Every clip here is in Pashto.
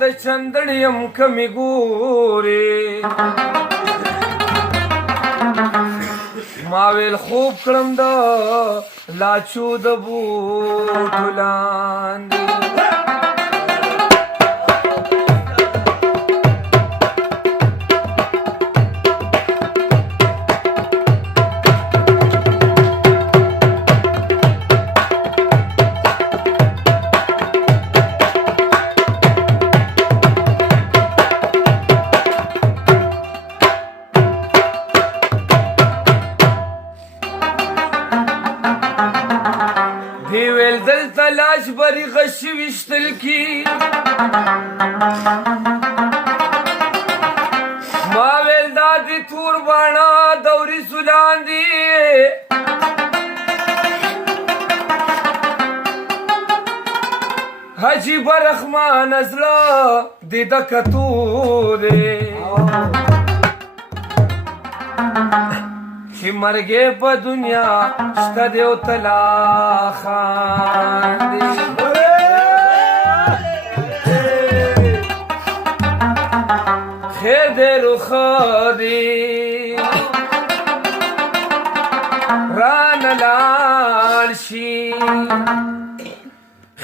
د چندړیم کمی ګورې ما ویل خوب کړم د لاچو د بوټو لاندې ویل دلته لاش بری غش ویشتل کی ما ویل دا دی تور باڼه دوري سولاندي حاجی برخمان ازلا دی د کتورې چې مرګې په دنیا شته دی او تلا خاندي خیر دې رخ دې رانه لاړ شي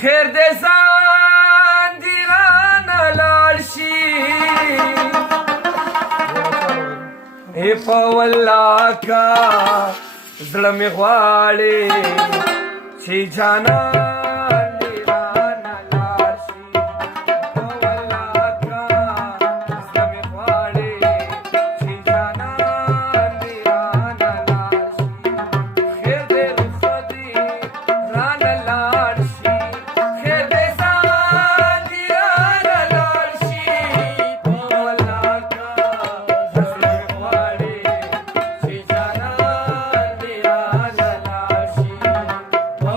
خیر دې ځان دې رانه لاړ شي ای په والله کا زړه مې غواړي چې جانان دې رانه لاړ شي په والله کا زړه مې غواړي چې جانان دې رانه لاړ شي خیر دې رخ دې رانه لاړ شي خیر دې ځان دې رانه لاړ شي په والله کا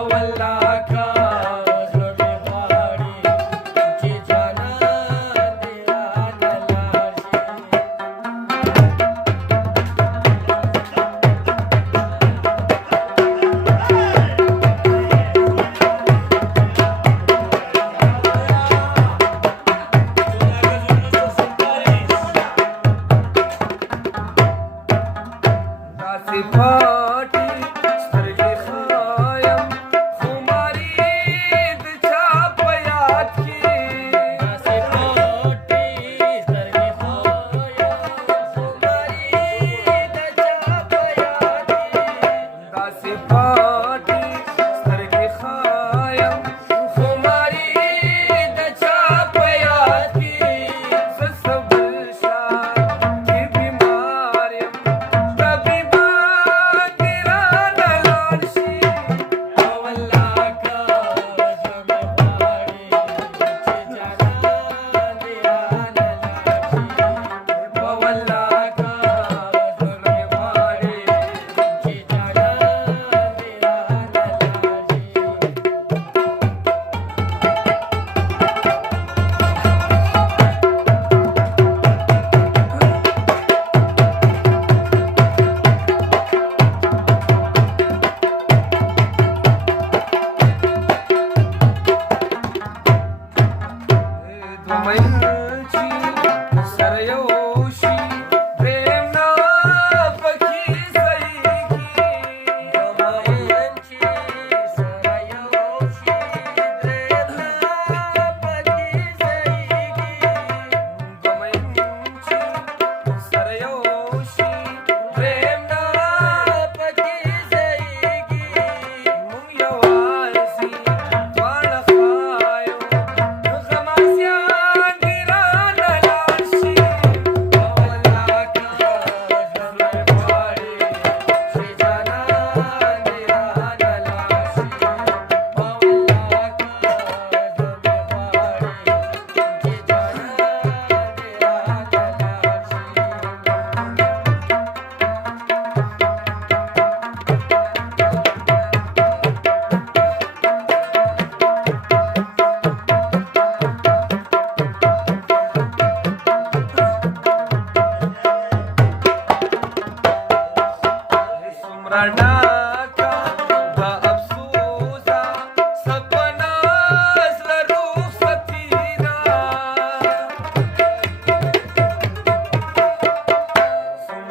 والله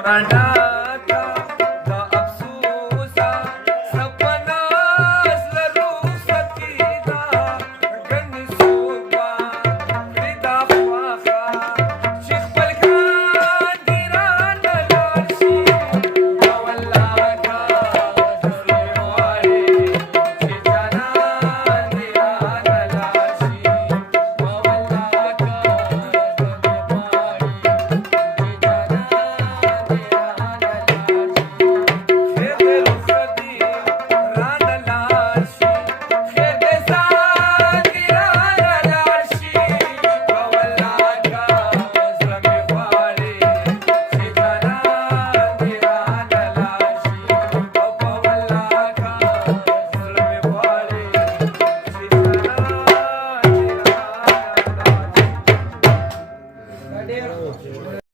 रांडा